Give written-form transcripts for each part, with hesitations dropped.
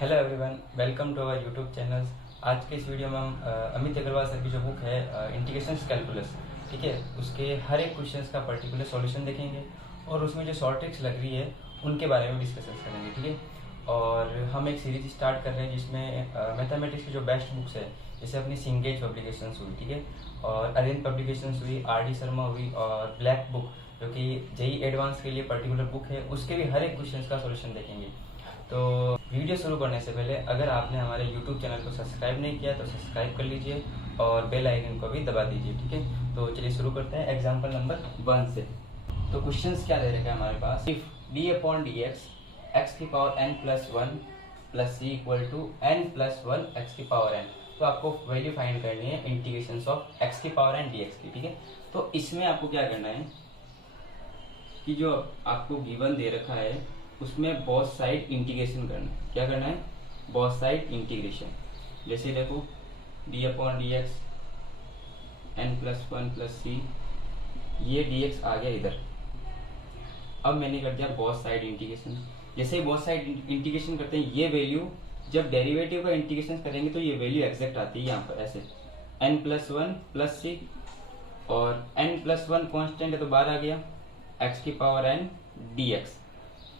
Hello everyone, welcome to our YouTube channel. आज के इस वीडियो में हम अमित अग्रवाल सर की जो बुक है इंटीग्रेशंस कैलकुलस, ठीक है, उसके हर एक क्वेश्चंस का पर्टिकुलर सॉल्यूशन देखेंगे और उसमें जो शॉर्ट ट्रिक्स लग रही है उनके बारे में डिस्कशन करेंगे, ठीक है। और हम एक सीरीज स्टार्ट कर रहे हैं जिसमें मैथमेटिक्स की जो बेस्ट बुक्स है, जैसे अपनी सिंगेज पब्लिकेशंस हुई, ठीक है, और अरेंज पब्लिकेशंस हुई, आर.डी. शर्मा हुई, और ब्लैक बुक जो कि जेई एडवांस के लिए पर्टिकुलर बुक है, उसके भी हर एक क्वेश्चन का सॉल्यूशन देखेंगे। तो वीडियो शुरू करने से पहले अगर आपने हमारे यूट्यूब चैनल को सब्सक्राइब नहीं किया तो सब्सक्राइब कर लीजिए और बेल आइकन को भी दबा दीजिए, ठीक है। तो चलिए शुरू करते हैं एग्जांपल नंबर 1 से। तो क्वेश्चंस क्या दे रखा है हमारे पास, if d upon d x x की power n plus 1 plus c equal to n plus 1 x की पावर n। तो आपको वैल्यू फाइंड करनी है इंटीग्रेशन ऑफ एक्स की पावर n dx की, ठीक है। तो इसमें आपको क्या करना है कि जो आपको गिवन दे रखा है उसमें बोथ साइड इंटीग्रेशन करना है। क्या करना है? Both side integration. जैसे देखो d upon d x n plus 1 plus c, ये डी एक्स आ गया इधर। अब मैंने कर दिया बोथ साइड इंटीग्रेशन। जैसे ही बोथ साइड इंटीग्रेशन करते हैं, ये वैल्यू जब डेरिवेटिव का इंटीग्रेशन करेंगे तो ये वैल्यू एग्जैक्ट आती है यहाँ पर ऐसे एन प्लस 1 प्लस सी, और एन प्लस 1 कॉन्स्टेंट है तो बाहर आ गया एक्स की पावर एन डी एक्स,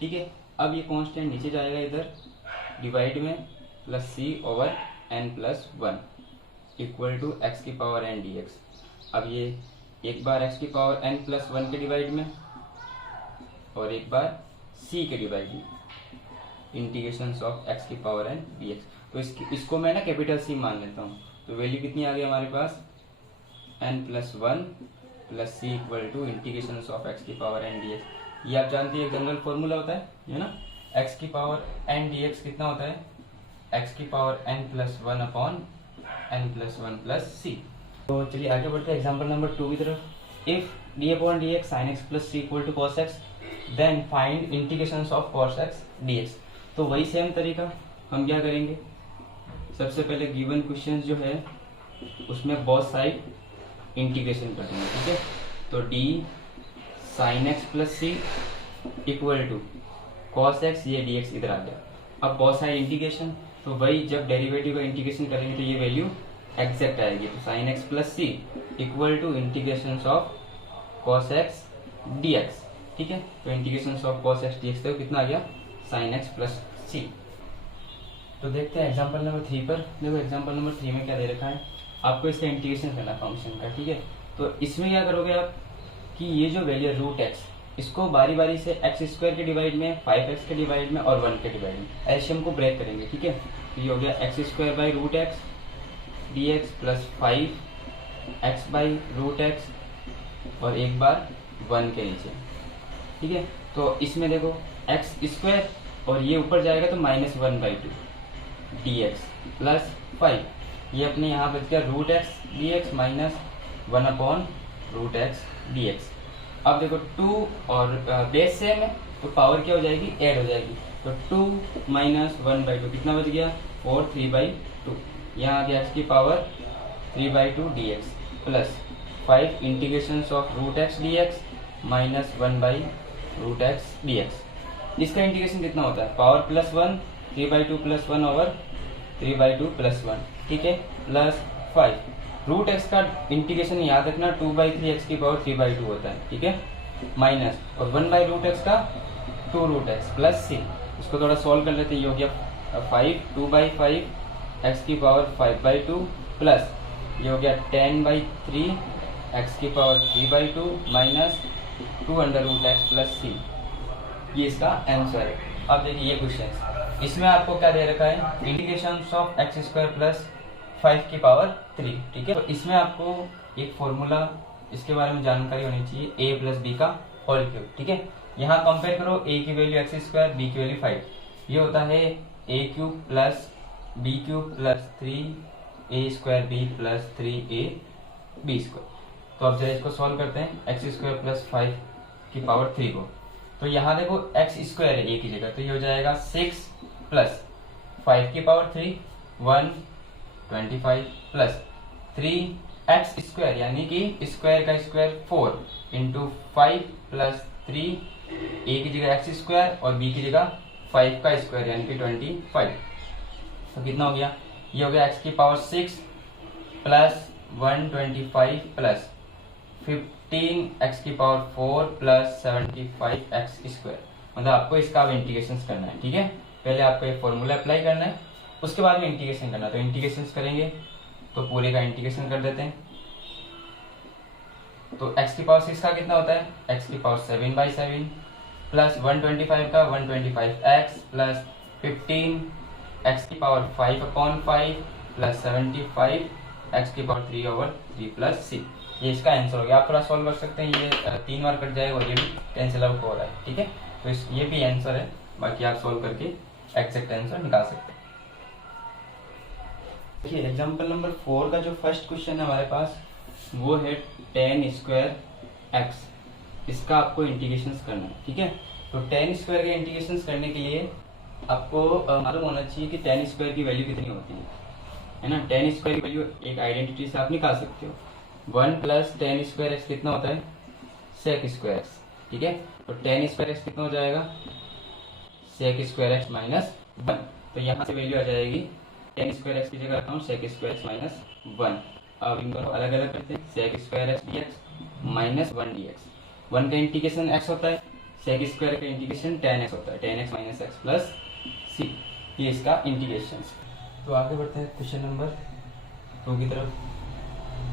ठीक है। अब ये कांस्टेंट नीचे जाएगा इधर डिवाइड में plus c over n plus 1 equal to x की पावर एन डी एक्स। अब ये एक बार एक्स की पावर एन प्लस 1 के डिवाइड में और एक बार सी के डिवाइड में, इंटीग्रेशन ऑफ एक्स की पावर एन डी एक्स। तो इसको मैं ना कैपिटल सी मान लेता हूँ। तो वैल्यू कितनी आ गई हमारे पास, n plus 1 plus c equal to integration of x की पावर एन डी एक्स। ये आप जानते हैं जनरल फॉर्मूला होता है ना, x की पावर n dx कितना होता है, x की power n plus 1 upon n plus 1 plus c. तो चलिए आगे बढ़ते हैं एग्जांपल नंबर 2 की तरफ। If d upon d x sine x plus c equal to cos x then find integration of cos x dx। तो वही सेम तरीका हम क्या करेंगे, सबसे पहले गिवन क्वेश्चन जो है उसमें बोथ साइड इंटीग्रेशन कर देंगे, ठीक है। तो d sine x plus c equal to cos x, ये डी एक्स इधर आ गया। अब बोथ साइड इंटीग्रेशन, तो वही जब डेरिवेटिव का इंटीग्रेशन करेंगे तो ये वैल्यू एग्जैक्ट आएगी। तो sine x plus c equal to integration of cos x d x, ठीक है। तो integration of cos x d x तो कितना आ गया, साइन एक्स प्लस सी। तो देखते हैं एग्जाम्पल नंबर 3 पर। देखो एग्जाम्पल नंबर 3 में क्या दे रखा है, आपको इसका इंटीग्रेशन करना फंक्शन का, ठीक है। तो इसमें क्या करोगे आप कि ये जो वैल्यू है रूट एक्स, इसको बारी बारी से एक्स स्क्वायर के डिवाइड में, 5x के डिवाइड में और 1 के डिवाइड में एलसीएम को ब्रेक करेंगे, ठीक है। तो ये हो गया x square by root x d x plus 5x by root x और एक बार 1 के नीचे, ठीक है। तो इसमें देखो एक्स स्क्वायर और ये ऊपर जाएगा तो माइनस 1/2 डी एक्स प्लस 5, ये अपने यहाँ बच गया root x d x minus 1 upon root x d x. अब देखो 2 और बेस सेम है तो पावर क्या हो जाएगी, ऐड हो जाएगी। तो 2 माइनस 1/2 कितना बच गया, 4 3/2। यहाँ आ गया एक्स की power 3/2 d x plus 5 integration of root x d x minus 1/रूट एक्स डी एक्स। इसका इंटीग्रेशन कितना होता है, power plus 1 3/2 plus 1 over 3/2 plus 1, ठीक है, प्लस 5। रूट एक्स का इंटीग्रेशन याद रखना 2/3 एक्स की पावर 3/2 होता है, ठीक है, माइनस और 1/रूट एक्स का 2 रूट एक्स प्लस सी। इसको थोड़ा सॉल्व कर लेते हैं, ये हो गया 5 2/5 एक्स की पावर 5/2 प्लस ये हो गया 10/3 एक्स की power 3/2 minus 2√x plus c. ये इसका आंसर है। अब देखिए ये क्वेश्चन, इसमें आपको क्या दे रखा है, integration of x square plus 5 की पावर 3, ठीक है। तो इसमें आपको एक फॉर्मूला इसके बारे में जानकारी होनी चाहिए, a प्लस बी का होल क्यूब, ठीक है। यहाँ कंपेयर करो, a की वैल्यू एक्स स्क्वायर, b की वैल्यू 5, ये होता है a cube plus b cube plus 3a square b plus 3a b square. तो अब जरा इसको सॉल्व करते हैं, एक्स स्क्वायर प्लस 5 की पावर 3 को। तो यहाँ देखो एक्स स्क्वायर है a की जगह, तो ये हो जाएगा 6 प्लस 5 की पावर 3 125 प्लस 3x स्क्वायर यानी कि स्क्वायर का स्क्वायर 4 इंटू 5 प्लस 3, a की जगह एक्स स्क्वायर और b की जगह 5 का स्क्वायर यानी कि 25। तो कितना हो गया, ये हो गया एक्स की पावर 6 प्लस 125 प्लस 15 एक्स की पावर 4 प्लस 75 एक्स स्क्वायर। मतलब आपको इसका अब इंटीग्रेशन करना है, ठीक है। पहले आपको ये फॉर्मूला अप्लाई करना है, उसके बाद में इंटीग्रेशन करना है। तो इंटीग्रेशन करेंगे तो पूरे का इंटीग्रेशन कर देते हैं। तो एक्स की पावर 6 का कितना होता है, एक्स की पावर 7/7 प्लस 125 का 125 एक्स प्लस 15 एक्स की पावर 5/5 प्लस 75 एक्स की पावर 3/3 प्लस सी। ये इसका आंसर हो गया। आप थोड़ा सॉल्व कर सकते हैं, ये 3 बार कट जाएगा और ये भी कैंसिल आउट हो रहा है, ठीक है। तो ये भी आंसर है, बाकी आप सॉल्व करके एग्जैक्ट आंसर निकाल सकते हैं। देखिए एग्जाम्पल नंबर 4 का जो फर्स्ट क्वेश्चन है हमारे पास वो है tan स्क्वायर एक्स। इसका आपको इंटीग्रेशन करना है, ठीक है। तो tan स्क्वायर के इंटीग्रेशन करने के लिए आपको मालूम होना चाहिए कि tan स्क्वायर की वैल्यू कितनी होती है ना। tan स्क्वायर की वैल्यू एक आइडेंटिटी से आप निकाल सकते हो। 1 प्लस tan स्क्वायर एक्स कितना होता है, sec स्क्वायर एक्स, ठीक है। तो tan स्क्वायर एक्स कितना हो जाएगा, sec स्क्वायर एक्स माइनस 1। तो यहाँ से वैल्यू आ जाएगी tan स्क्वायर एक्स की जगह रखता हूँ sec स्क्वायर एक्स माइनस 1। अब इन दोनों अलग अलग करते हैं, sec square x d x minus 1 d x. 1 का इंटीग्रेशन x होता है, sec स्क्वायर का इंटीग्रेशन tan x होता है, tan x minus x plus c. ये इसका इंटीग्रेशन। तो आगे बढ़ते हैं क्वेश्चन नंबर 2 की तरफ।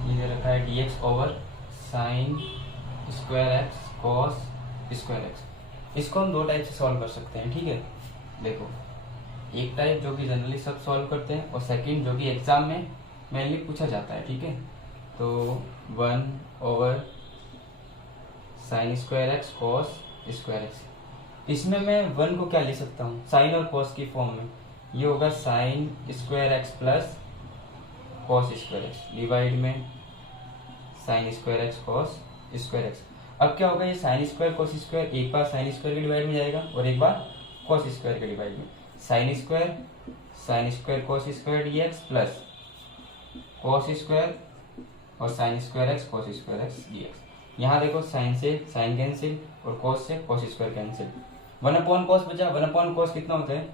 ये दे रखा है dx over sign square x cos square x. इसको हम दो टाइप से सॉल्व कर सकते हैं, ठीक है। देखो एक टाइप जो कि जनरली सब सॉल्व करते हैं और सेकंड जो कि एग्जाम में मेनली पूछा जाता है, ठीक है। तो 1 over sign square x cos square x. इसमें मैं 1 को क्या लिख सकता हूँ, साइन और कॉस की फॉर्म में। ये होगा sine square x plus cos square x divide में sine square x cos square x. अब क्या होगा, ये साइन स्क्वायर कॉस स्क्वायर एक बार साइन स्क्वायर के डिवाइड में जाएगा और एक बार कॉस स्क्वायर के डिवाइड में। Sine square cos square d x plus cos square और sine square x cos square x d x. यहाँ देखो साइन से साइन कैंसिल और कॉस से कॉस स्क्वायर कैंसिल। 1/cos बचा, 1/cos कितना होता है,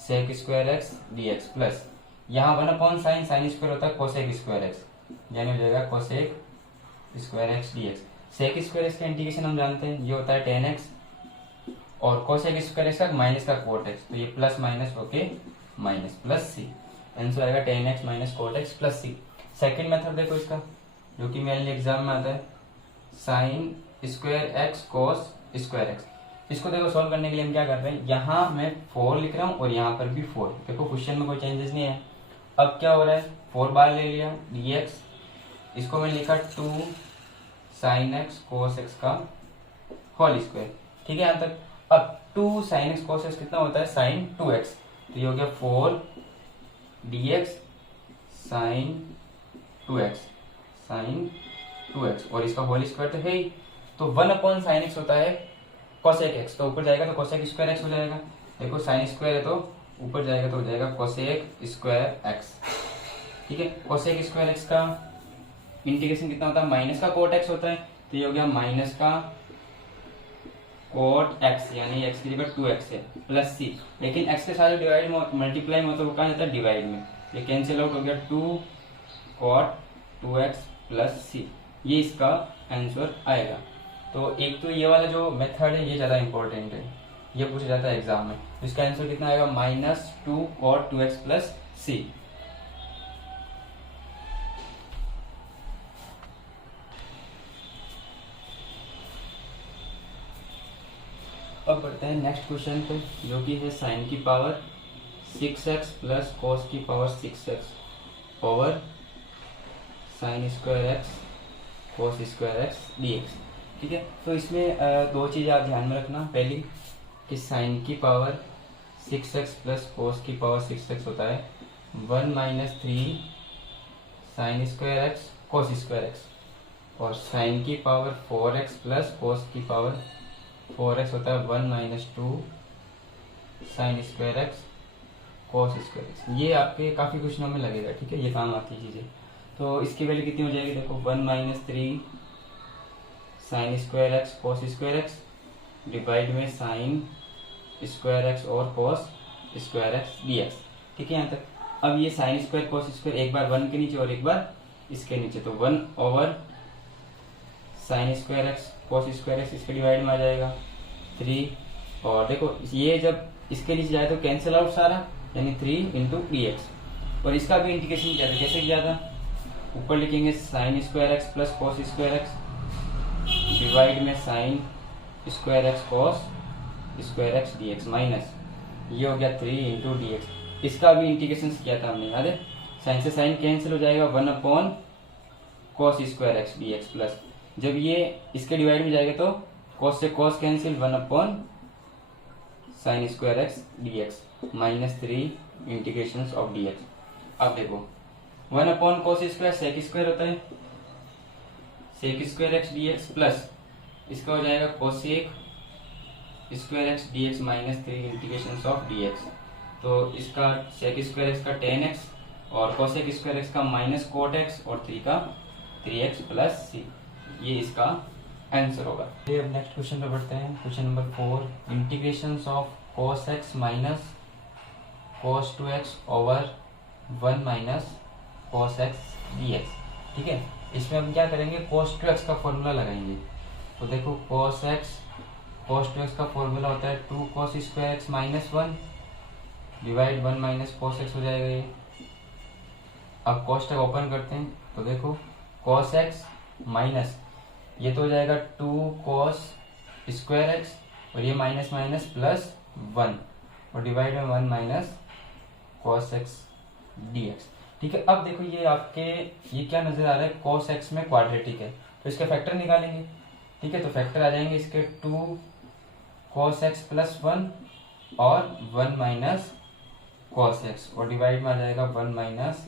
sec square x d x plus यहाँ 1/sin साइन स्क्वायर होता है cosec स्क्वायर एक्स, यानी हो जाएगा cosec square x d x. sec square x का इंटीग्रेशन हम जानते हैं, ये होता है tan x और cosec स्क्वायर एक्स का माइनस का cot x। तो ये प्लस माइनस होके माइनस प्लस सी। आंसर आएगा tan x minus cot x plus c. Second method देखो इसका, जो कि मेनली एग्जाम में आता है, sine square x cos square x. इसको देखो सॉल्व करने के लिए हम क्या कर रहे हैं, यहाँ मैं 4 लिख रहा हूँ और यहाँ पर भी 4। देखो क्वेश्चन में कोई चेंजेस नहीं है। अब क्या हो रहा है, 4 बार ले लिया dx, इसको मैं लिखा 2 साइन एक्स कोस एक्स का होल स्क्वायर, ठीक है यहाँ तक। अब 2 साइन एक्स कोस एक्स कितना होता है, साइन 2x। तो ये हो गया 4 dx साइन 2x और इसका होल स्क्वायर तो है ही। तो 1/sin x होता है cosec x, तो ऊपर जाएगा तो cosec स्क्वायर x हो जाएगा। देखो साइन स्क्वायर है तो ऊपर जाएगा तो हो जाएगा cosec स्क्वायर x, ठीक है। cosec स्क्वायर x का इंटीग्रेशन कितना होता है, माइनस का cot x होता है। तो ये हो गया माइनस का cot x, यानी x की जगह 2x है प्लस c। लेकिन x के साथ डिवाइड में मल्टीप्लाई में होता है वो कहाँ जाता है, डिवाइड में। ये कैंसिल आउट हो गया 2 cot 2x प्लस सी। ये इसका आंसर आएगा। तो एक तो ये वाला जो मेथड है ये ज़्यादा इंपॉर्टेंट है, ये पूछा जाता है एग्जाम में। इसका आंसर कितना आएगा, -2 cot 2x प्लस सी। अब बढ़ते हैं नेक्स्ट क्वेश्चन पे, जो कि है साइन की पावर 6x प्लस कॉस की power 6x over sign square x cos square x d x, ठीक है। तो इसमें दो चीज़ें आप ध्यान में रखना। पहली कि साइन की पावर 6x प्लस कॉस की पावर 6x होता है 1-3 sign square x cos square x, और साइन की पावर 4x प्लस कॉस की पावर 4x होता है 1-2 sign square x cos square x. ये आपके काफ़ी क्वेश्चनों में लगेगा, ठीक है, ये काम आती है चीज़ें। तो इसकी वैल्यू कितनी हो जाएगी, देखो 1-3 sign square x cos square x divide में साइन स्क्वायर एक्स और cos square x d x, ठीक है यहाँ तक। अब ये साइन स्क्वायर कॉस स्क्वायर एक बार 1 के नीचे और एक बार इसके नीचे, तो 1 over sign square x cos square x इसके डिवाइड में आ जाएगा 3। और देखो ये जब इसके नीचे जाए तो कैंसिल आउट सारा, यानी 3 इंटू डी एक्स। और इसका भी इंटीग्रेशन किया था, कैसे किया था, ऊपर लिखेंगे sine square x plus cos square x divide में sine square x cos square x d x minus ये हो गया 3 इंटू डी एक्स। इसका भी इंटीग्रेशन किया था हमने, याद है, साइन से साइन कैंसिल हो जाएगा 1 upon cos square x d x plus जब ये इसके डिवाइड में जाएगा तो कॉस से cos cancel 1 upon sine square x d x minus 3 integration of d x. अब देखो 1 upon cos square sec square होता है, sec square x d x plus इसका हो जाएगा cosec square x d x minus 3 integration of d x. तो इसका sec square x का 10x और कोसेक स्क्वायर एक्स का माइनस कोट एक्स और 3 का 3x प्लस सी, ये इसका आंसर होगा। ये अब नेक्स्ट क्वेश्चन पे बढ़ते हैं, question number 4, integration of cos x minus cos 2x over 1 minus cos x dx। ठीक है, इसमें हम क्या करेंगे, cos 2x का फॉर्मूला लगाएंगे। तो देखो cos 2x का फॉर्मूला होता है 2 cos square x minus 1 divide 1 minus cos x हो जाएगा ये। अब cos तक ओपन करते हैं तो देखो cos x माइनस ये तो हो जाएगा 2 cos स्क्वायर एक्स और ये माइनस माइनस प्लस 1 और डिवाइड में 1 माइनस cos x dx। ठीक है, अब देखो ये आपके ये क्या नजर आ रहा है, cos x में क्वाड्रेटिक है तो इसके फैक्टर निकालेंगे। ठीक है, तो फैक्टर आ जाएंगे इसके 2 cos x प्लस 1 और 1 माइनस cos x और डिवाइड में आ जाएगा 1 माइनस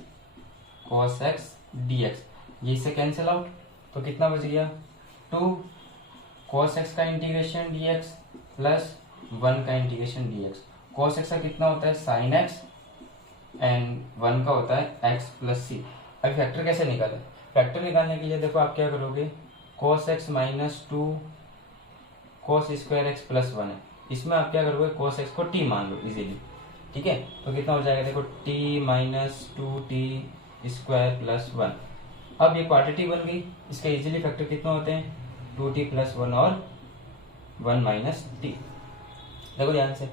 cos x dx। ये इससे कैंसिल आउट तो कितना बच गया, 2 cos x का इंटीग्रेशन dx प्लस 1 का इंटीग्रेशन dx। cos x का कितना होता है sin x एंड 1 का होता है x प्लस सी। अभी फैक्टर कैसे निकालें, फैक्टर निकालने के लिए देखो आप क्या करोगे, cos x minus 2 cos square x plus 1 है, इसमें आप क्या करोगे cos x को t मान लो इजीली। ठीक है, तो कितना हो जाएगा, देखो t minus 2t square plus 1। अब ये क्वाड्रेटिक बन गई, इसके इजीली फैक्टर कितना होते हैं 2t प्लस 1 और 1 माइनस टी। देखो ध्यान से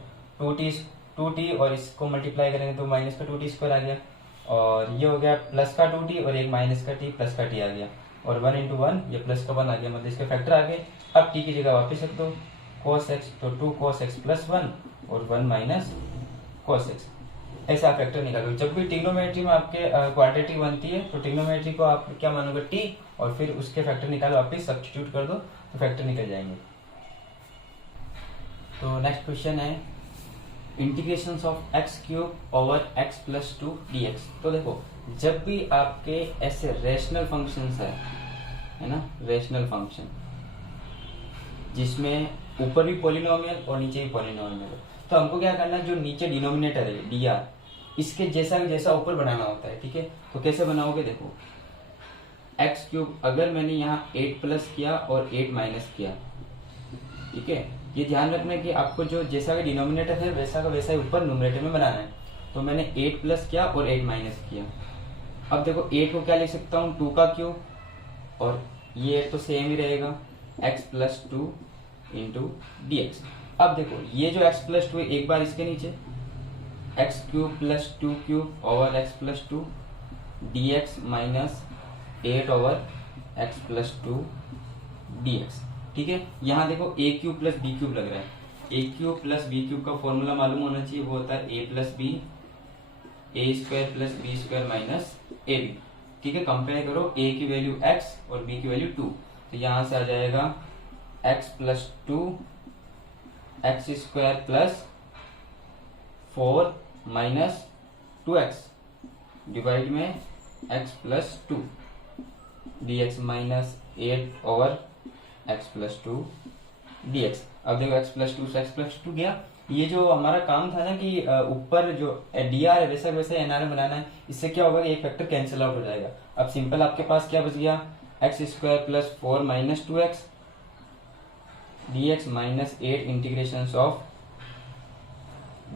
2t और इसको मल्टीप्लाई करेंगे तो माइनस का 2t स्क्वायर आ गया और ये हो गया प्लस का 2t और एक माइनस का t प्लस का t आ गया और 1 इंटू 1 ये प्लस का 1 आ गया, मतलब इसके फैक्टर आ गए। अब t की जगह वापस रख दो cos x, तो 2 cos x प्लस 1 और 1 माइनस cos x। ऐसा आप फैक्टर निकालो। जब भी ट्रिग्नोमेट्री में आपके क्वाड्रेटिक बनती है तो ट्रिग्नोमेट्री को आप क्या मानोगे t और फिर उसके फैक्टर निकालो, वापस सब्स्टिट्यूट कर दो तो फैक्टर निकल जाएंगे। तो नेक्स्ट क्वेश्चन है integration of x cube over x plus 2 dx। तो देखो जब भी आपके ऐसे रेशनल फंक्शंस है ना, रेशनल फंक्शन जिसमें ऊपर भी पॉलिनोमियल और नीचे भी पॉलिनोमियल है, तो हमको क्या करना है, जो नीचे डिनोमिनेटर है dr इसके जैसा जैसा ऊपर बनाना होता है। ठीक है, तो कैसे बनाओगे, देखो एक्स क्यूब अगर मैंने यहाँ 8 प्लस किया और 8 माइनस किया, ठीक है, ये ध्यान रखना है कि आपको जो जैसा भी डिनोमिनेटर है वैसा का वैसा ही ऊपर न्यूमरेटर में बनाना है। तो मैंने 8 प्लस किया और 8 माइनस किया। अब देखो 8 को क्या लिख सकता हूँ 2 का क्यूब और ये 8 तो सेम ही रहेगा x plus 2 into D x. अब देखो ये जो x प्लस 2 एक बार इसके नीचे x cube plus 2 cube over x plus 2 d x minus 8 over x plus 2 d x. ठीक है, यहाँ देखो a cube plus b cube लग रहा है, a cube plus b cube का फॉर्मूला मालूम होना चाहिए, वो होता है a plus b a square plus b square minus a b. ठीक है, कंपेयर करो ए की वैल्यू x और b की वैल्यू 2, तो यहाँ से आ जाएगा x plus 2 x square plus 4 minus 2x divide में x plus 2 dx minus 8 over x plus 2 dx। अब देखो x प्लस 2 से x प्लस 2 गया। ये जो हमारा काम था ना कि ऊपर जो dr है वैसा वैसे nr में बनाना है, इससे क्या होगा, एक फैक्टर कैंसिल आउट हो जाएगा। अब सिंपल आपके पास क्या बच गया, x square plus 4 minus 2x dx minus 8 integration of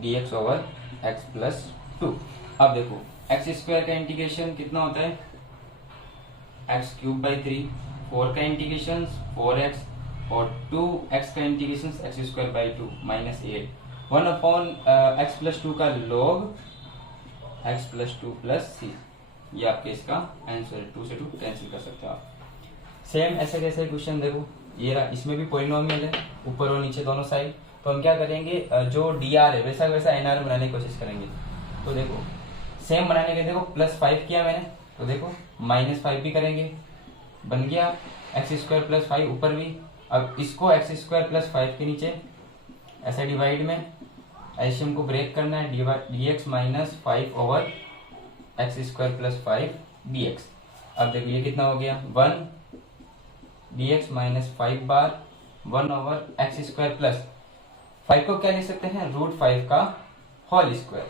dx over x plus 2। अब देखो एक्स स्क्वायर का इंटीग्रेशन कितना होता है, एक्स क्यूब बाई 3, 4 का इंटीग्रेशन 4x और 2x का integration x square by 2 minus 8, 1 upon x plus 2 का log x plus 2 plus c. ये आपके इसका आंसर, 2 से 2 कैंसिल कर सकते हो आप। सेम ऐसे कैसे क्वेश्चन देखो, ये रहा, इसमें भी पॉलिनोमियल है ऊपर और नीचे दोनों साइड। तो हम क्या करेंगे, जो डी आर है वैसा वैसा एन आर बनाने की कोशिश करेंगे। तो देखो सेम बनाने के, देखो +5 किया मैंने, तो देखो -5 भी करेंगे, बन गया एक्स स्क्वायर प्लस 5 ऊपर भी। अब इसको एक्स स्क्वायर प्लस 5 के नीचे ऐसे डिवाइड में एलसीएम को ब्रेक करना है, D x minus 5 over x square plus 5 D x. अब देखो ये कितना हो गया, 1 डी एक्स माइनस 5 बार 1 ओवर एक्स स्क्वायर प्लस 5 को क्या लिख सकते हैं, √5 का होल स्क्वायर।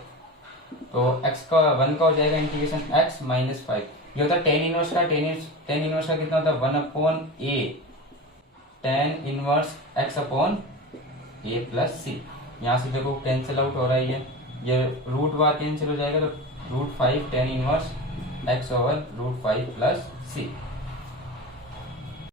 तो x का 1 का हो जाएगा इंटीग्रेशन x माइनस 5। ये होता है टेन इनवर्स का, टेन इनवर्स का कितना होता है, 1 upon a, tan inverse x upon a plus c. यहाँ से देखो कैंसिल आउट हो रहा है, ये रूट बार कैंसिल हो जाएगा, तो √5 tan inverse x over √5 plus सी।